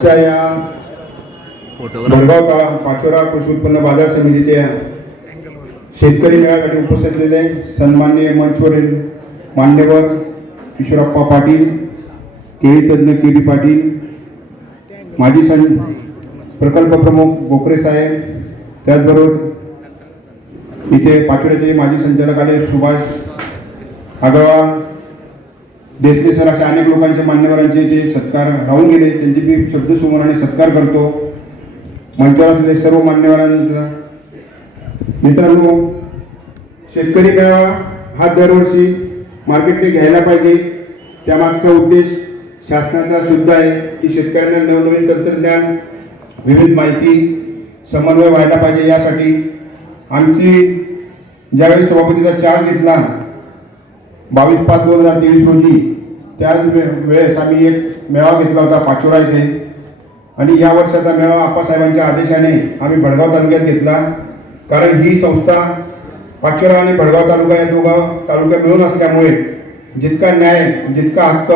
या पाचोरा कृषी उत्पन्न बाजार समितीच्या शेतकरी मेळाव्यासाठी उपस्थित असलेले सन्माननीय मंचवरील मान्यवर किशोरप्पा पाटील केळी तज्ज्ञ के बी पाटील माजी सं प्रकल्प प्रमुख गोखरे साहेब त्याचबरोबर इथे पाचोऱ्याचे माजी संचालक आले सुभाष अग्रवाल देशले सर अशा अनेक लोकांचे मान्यवरांचे जे सत्कार राहून गेले. त्यांचे मी शब्दसुमराने सत्कार करतो. मंचावर असलेले सर्व मान्यवरांचा मित्रांनो शेतकरी मेळावा हा दरवर्षी मार्केटने घ्यायला पाहिजे. त्यामागचा उद्देश शासनाचा सुद्धा आहे की शेतकऱ्यांना नवनवीन तंत्रज्ञान विविध माहिती समन्वय व्हायला पाहिजे. यासाठी आमची ज्यावेळी सभापतीचा चार्ज घेतला बावीस पाच दोन हजार तेवीस रोजी त्याच वे- वेळेस आम्ही एक मेळावा घेतला होता पाचोरा येथे आणि या वर्षाचा मेळावा आप्पासाहेबांच्या आदेशाने आम्ही भडगाव तालुक्यात घेतला. कारण ही संस्था पाचोरा आणि भडगाव तालुका या दोघं तालुक्या मिळून असल्यामुळे जितका न्याय जितका हक्क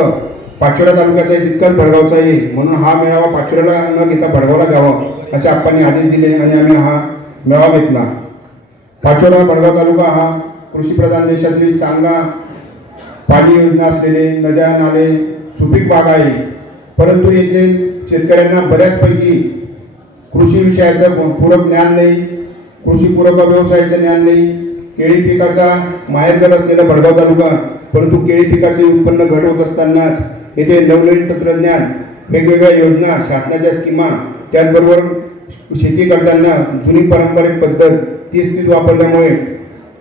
पाचोरा तालुक्याचा आहे तितकाच भडगावचा आहे. म्हणून हा मेळावा पाचोऱ्याला न घेता भडगावला घ्यावा असे आप्पांनी आदेश दिले आणि आम्ही हा मेळावा घेतला. पाचोरा भडगाव तालुका हा कृषीप्रधान देशातील चांगला पाणी योजना असलेले नद्या नाले सुपीक भाग आहे. परंतु येथे शेतकऱ्यांना बऱ्याचपैकी कृषी विषयाचं पूरक ज्ञान नाही कृषी पूरक व्यवसायाचं ज्ञान नाही. केळी पिकाचा माहेरघर असलेला भडगाव तालुका परंतु केळी पिकाचे उत्पन्न घट होत असतानाच येथे नवनवीन तंत्रज्ञान वेगवेगळ्या योजना शासनाच्या स्कीमा त्याचबरोबर शेती करताना जुनी पारंपरिक पद्धत तीच तीच वापरल्यामुळे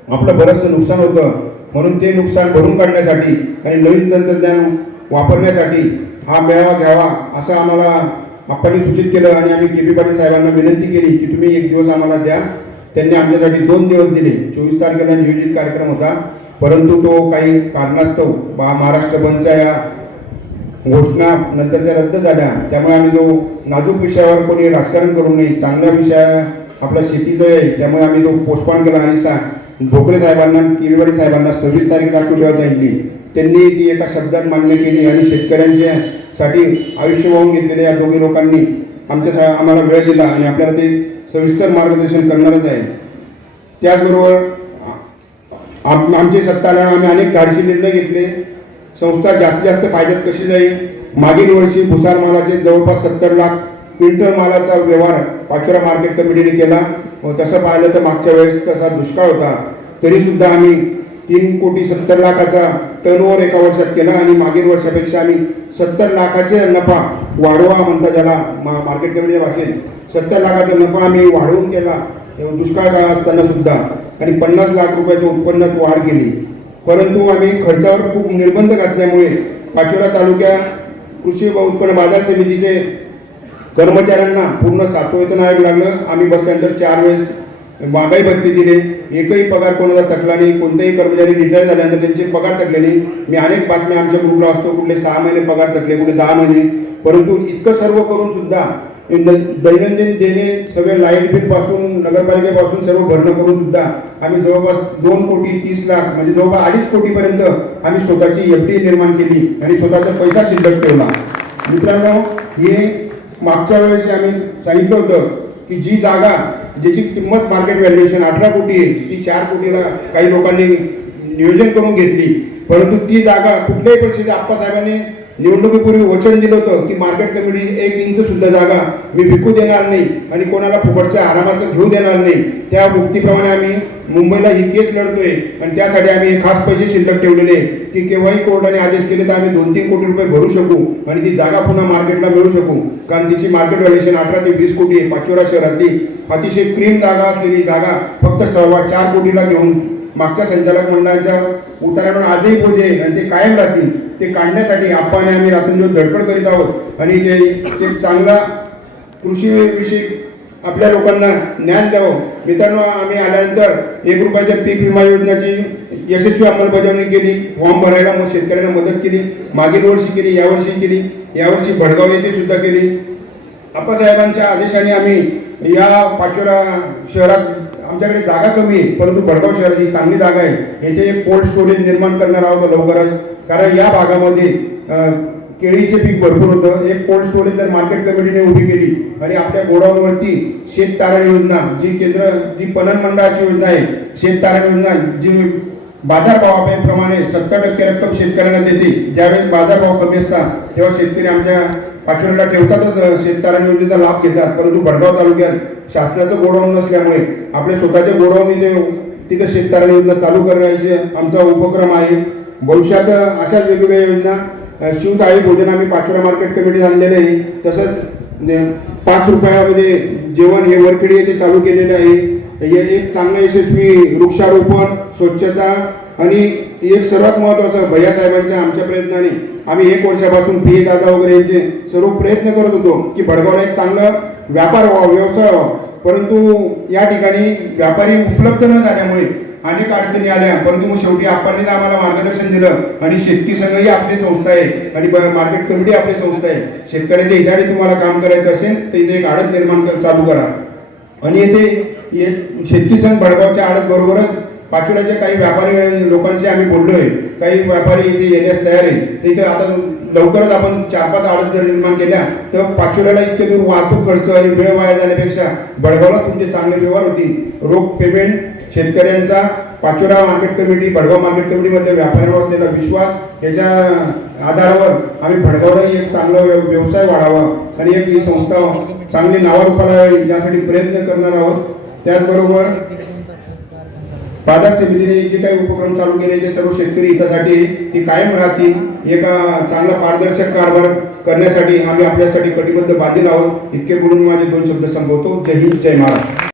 आपलं बरंचसं नुकसान होतं. म्हणून ते नुकसान भरून काढण्यासाठी आणि नवीन तंत्रज्ञान वापरण्यासाठी हा मेळावा घ्यावा असं आम्हाला आपण सूचित केलं आणि आम्ही के पी पाटील साहेबांना विनंती केली की तुम्ही एक दिवस आम्हाला द्या. त्यांनी आमच्यासाठी दोन दिवस दिले. चोवीस तारखेला नियोजित कार्यक्रम होता. परंतु तो काही कारणास्तव बा महाराष्ट्र बंदच्या या घोषणा नंतर त्या रद्द झाल्या. त्यामुळे आम्ही तो नाजूक विषयावर कोणी राजकारण करू नये. चांगला विषया आपला शेतीचं आहे. त्यामुळे आम्ही तो पोस्टपॉन केला आणि सांग भोकरे साहेबांना किरवाडी साहेबांना सव्वीस तारीख आठवड्यावर जायली त्यांनी ती एका शब्दात मान्य केली आणि शेतकऱ्यांच्या साठी आयुष्य वाहून घेतलेल्या या दोघी लोकांनी आमच्या सा- आम्हाला वेळ दिला आणि आपल्याला ते सविस्तर मार्गदर्शन करणारच आहे. त्याचबरोबर आम आमची सत्ता आल्यानं आम्ही अनेक धाडशी निर्णय घेतले. संस्था जास्तीत जास्त फायद्यात कशी जाईल? मागील वर्षी भुसार मालाचे जवळपास सत्तर लाख क्विंटल मालाचा व्यवहार पाचोरा मार्केट कमिटीने केला. व तसं पाहिलं तर मागच्या वेळेस तसा दुष्काळ होता. तरीसुद्धा आम्ही तीन कोटी सत्तर लाखाचा टर्नओव्हर एका वर्षात केला आणि मागील वर्षापेक्षा आम्ही सत्तर लाखाचे नफा वाढवा म्हणता ज्याला मा- मार्केट कमिटीच्या भाषेत सत्तर लाखाचा नफा आम्ही वाढवून केला. दुष्काळ काळ असताना सुद्धा. आणि पन्नास लाख रुपयाच्या उत्पन्नात वाढ केली. परंतु आम्ही खर्चावर खूप निर्बंध घातल्यामुळे पाचोरा तालुक्या कृषी व उत्पन्न बाजार समितीचे कर्मचाऱ्यांना पूर्ण सातवं वेतन आयोग लागलं. आम्ही बसल्यानंतर चार वेळेस महागाई भत्ते दिले एकही पगार कोणाचा थकला नाही. कोणतेही कर्मचारी रिटायर झाल्यानंतर त्यांचे पगार थकले नाही. मी अनेक बातम्या आमच्या ग्रुपला असतो. कुठले सहा महिने पगार थकले कुठे दहा महिने. परंतु इतकं सर्व करून सुद्धा दैनंदिन देणे सगळे लाइट बिलपासून नगरपालिकेपासून सर्व भरणं करून सुद्धा आम्ही जवळपास दोन कोटी तीस लाख म्हणजे जवळपास अडीच कोटीपर्यंत आम्ही स्वतःची एफ डी निर्माण केली आणि स्वतःचा पैसा शिल्लक ठेवला. मित्रांनो हे मागच्या वेळेस आम्ही सांगितलं होतं की जी जागा ज्याची किंमत मार्केट व्हॅल्युएशन अठरा कोटी आहे ती चार कोटीला काही लोकांनी नियोजन करून घेतली. परंतु ती जागा कुठल्याही परिस्थितीत आप्पासाहेबांनी निवडणुकीपूर्वी वचन दिलं होतं की मार्केट कमिटी एक इंच सुद्धा जागा मी विकू देणार नाही आणि कोणाला फुकटच्या आरामाचं घेऊ देणार नाही. त्या उक्तीप्रमाणे आम्ही मुंबईला ही केस लढतोय आणि त्यासाठी आम्ही खास पैसे शिल्लक ठेवलेले आहे की केव्हाही कोर्टाने आदेश केले तर आम्ही दोन तीन कोटी रुपये भरू शकू आणि ती जागा पुन्हा मार्केटला मिळू शकू. कारण तिची मार्केट व्हॅल्युएशन अठरा ते वीस कोटी आहे पाचोरा शहरातली. अतिशय क्रीम जागा असलेली जागा फक्त सव्वा चार कोटीला घेऊन मागच्या संचालक मंडळाच्या उतार्यावर आजही पोजे आणि ते कायम राहतील. ते काढण्यासाठी आपण आम्ही रात्रंदिवस धडपड करीत आहोत. आणि ते एक चांगला कृषीविषयी आपल्या लोकांना ज्ञान द्यावं. मित्रांनो आम्ही आल्यानंतर एक रुपयाच्या पीक विमा योजनेची यशस्वी अंमलबजावणी केली. फॉर्म भरायला मग शेतकऱ्यांना मदत केली. मागील वर्षी केली यावर्षी केली. यावर्षी भडगाव येथे सुद्धा केली. आप्पासाहेबांच्या आदेशाने आम्ही या पाचोरा शहरात आमच्याकडे जागा कमी आहे परंतु बडगाव शहर ही चांगली जागा आहे. येथे एक कोल्ड स्टोरेज निर्माण करणार आहोत लवकरच. कारण या भागामध्ये केळीचे पीक भरपूर होतं. एक कोल्ड स्टोरेज जर मार्केट कमिटीने उभी केली आणि आपल्या गोडाऊनवरती शेततारण योजना जी केंद्र जी पणन मंडळाची योजना आहे शेततारण योजना जी बाजारभावाप्रमाणे सत्तर टक्के रक्कम शेतकऱ्यांना देते ज्यावेळेस बाजारभाव कमी असतात तेव्हा शेतकरी आमच्या पाचवडीला ठेवतातच शेततारण योजनेचा लाभ घेतात. परंतु भडगाव तालुक्यात शासनाचं गोडाऊन नसल्यामुळे आपले स्वतःचे गोडाऊन इथे तिथं शेततारण योजना चालू करण्याचे आमचा उपक्रम आहे. भविष्यात अशाच वेगवेगळ्या योजना शिवताळी भोजन आम्ही पाचोरा मार्केट कमिटी आणलेले आहे. तसंच पाच रुपयामध्ये जेवण हे वरखेडी येथे चालू केलेले आहे. हे एक चांगलं यशस्वी वृक्षारोपण स्वच्छता आणि एक सर्वात महत्त्वाचं भैया साहेबांच्या आमच्या प्रयत्नाने आम्ही एक वर्षापासून पी ए दादा वगैरे यांचे सर्व प्रयत्न करत होतो की भडगावला एक चांगलं व्यापार व्हावा व्यवसाय व्हावा. परंतु या ठिकाणी व्यापारी उपलब्ध न झाल्यामुळे अनेक अडचणी आल्या. परंतु मग शेवटी आपणच आम्हाला मार्गदर्शन दिलं आणि शेतकी संघही आपली संस्था आहे आणि मार्केट कमिटी आपली संस्था आहे. शेतकऱ्यांच्या हिताने तुम्हाला काम करायचं असेल तर इथे एक आडत निर्माण चालू करा. आणि येथे शेतकी संघ भडगावच्या आडत बरोबरच पाचोऱ्याच्या काही व्यापारी लोकांशी आम्ही बोललोय काही व्यापारी इथे येण्यास तयार आहे तिथे आता लवकरच आपण चार पाच आडत जर निर्माण केल्या तर पाचोऱ्याला इतके दूर वाहतूक खर्च आणि वेळ वाया जाण्यापेक्षा बडगावला तुमचे चांगले व्यवहार होतील. रोख पेमेंट शेतकऱ्यांचा Pachora market committee Bhadgaon market कमिटीमध्ये व्यापाऱ्यांवर असलेला विश्वास याच्या आधारावर आम्ही भडगावलाही एक चांगला व्यव- व्यवसाय वाढावा आणि एक ही संस्था चांगली नावारूपाला यासाठी प्रयत्न करणार आहोत. त्याचबरोबर बाजार समितीने जे काही उपक्रम चालू केले ते सर्व शेतकरी हितासाठी ते कायम राहतील एका चांगला पारदर्शक कारभार करण्यासाठी आम्ही आपल्यासाठी कटिबद्ध बांधील आहोत. इतके बोलून माझे दोन शब्द संपवतो. जय हिंद जय महाराष्ट्र.